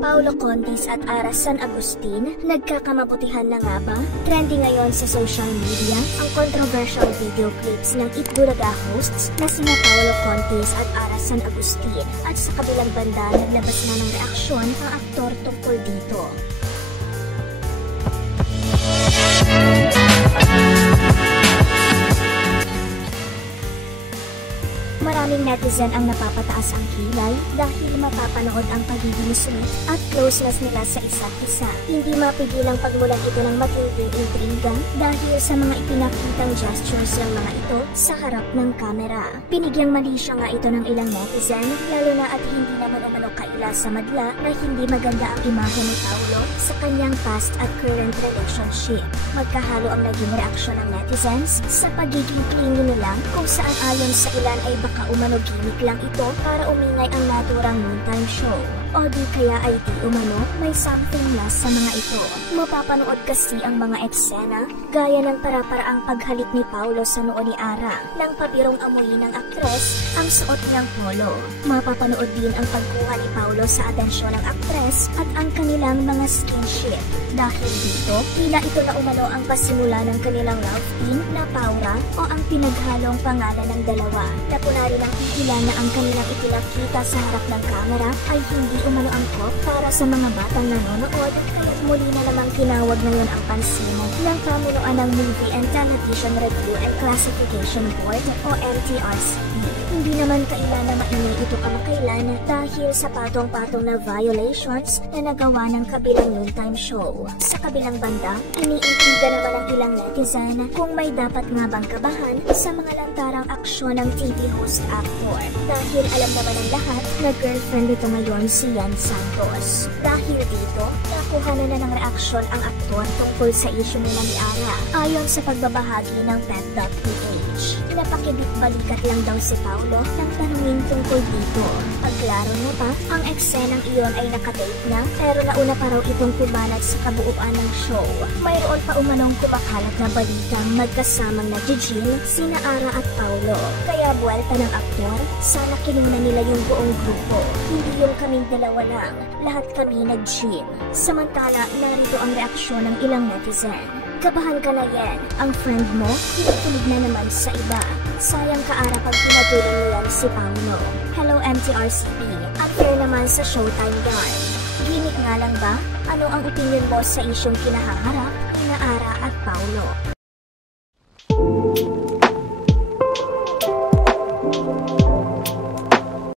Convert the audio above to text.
Paulo Contis at Ara San Agustin, nagkakamabutihan na nga ba? Trending ngayon sa social media ang controversial video clips ng Itbulaga hosts na sina Paulo Contis at Ara San Agustin, at sa kabilang banda naglabas na ng reaksyon ang aktor tungkol dito. Maraming netizen ang napapataas ang kilay dahil mapapanood ang pagiging sweet at closeness nila sa isa't isa. Hindi mapigilang pagmulan ito ng matinding intriga dahil sa mga ipinakitang gestures ng mga ito sa harap ng kamera. Pinigyang mali siya nga ito ng ilang netizen, lalo na at hindi naman umano kaila sa madla na hindi maganda ang imahe ni Paulo sa kanyang past at current relationship. Magkahalo ang naging reaksyon ng netizens sa pagiging clingy nila, kung saan ayon sa ilan ay baka umano gimmick lang ito para umingay ang naturang noontime show. O di kaya ay di umano may something na sa mga ito. Mapapanood kasi ang mga eksena gaya ng para-paraang paghalik ni Paulo sa noo ni Ara nang pabirong amoy ng aktres ang suot niyang polo. Mapapanood din ang pagkuha ni Paulo sa atensyon ng aktres at ang kanilang mga skinship. Dahil dito, tila ito na umano ang pasimula ng kanilang love team na Paura o ang pinaghalong pangalan ng dalawa. Napunari ng ilan na ang kanilang ipinakita sa harap ng kamera ay hindi umano angkop para sa mga batang nanonood, kaya muli na namang tinawag ngayon ang pansin ng pamunuan ng Movie and Television Review and Classification Board o MTRCB. Hindi naman kailan na mainay ito kamakailan dahil sa patong-patong na violations na nagawa ng kabilang noontime show. Sa kabilang banda, iniintriga naman ang ilang netizen kung may dapat nga bang kabahan sa mga lantarang aksyon ng TV host actor. Dahil alam naman ng lahat na girlfriend ito ngayon si Yan Santos. Dahil dito, nakuha na ng reaksyon ang aktor tungkol sa issue nila ni Ara. Ayon sa pagbabahagi ng pet.ph, napakibit-balikat lang daw si Paulo nang tanungin tungkol dito. Pagklaro niya pa, ang eksenang iyon ay nakatape na pero nauna pa raw itong pumanag sa kabuuan ng show. Mayroon pa umanong kumakalat na balitang magkasamang nag-gym sina Ara at Paulo. Kaya buwelta ng aktor, sana kinuna nila yung buong grupo. Hindi yung kaming dalawa lang, lahat kami nag-gym. Samantala, narito ang reaksyon ng ilang netizen. Kabahan ka na yan, ang friend mo, pinagtulig na naman sa iba. Sayang ka Ara pag pinatuloy mo yan si Paulo. Hello MTRCB, unfair naman sa Showtime yarn. Gimmick nga lang ba? Ano ang opinion mo sa isyong kinahaharap ni Ara at Paulo?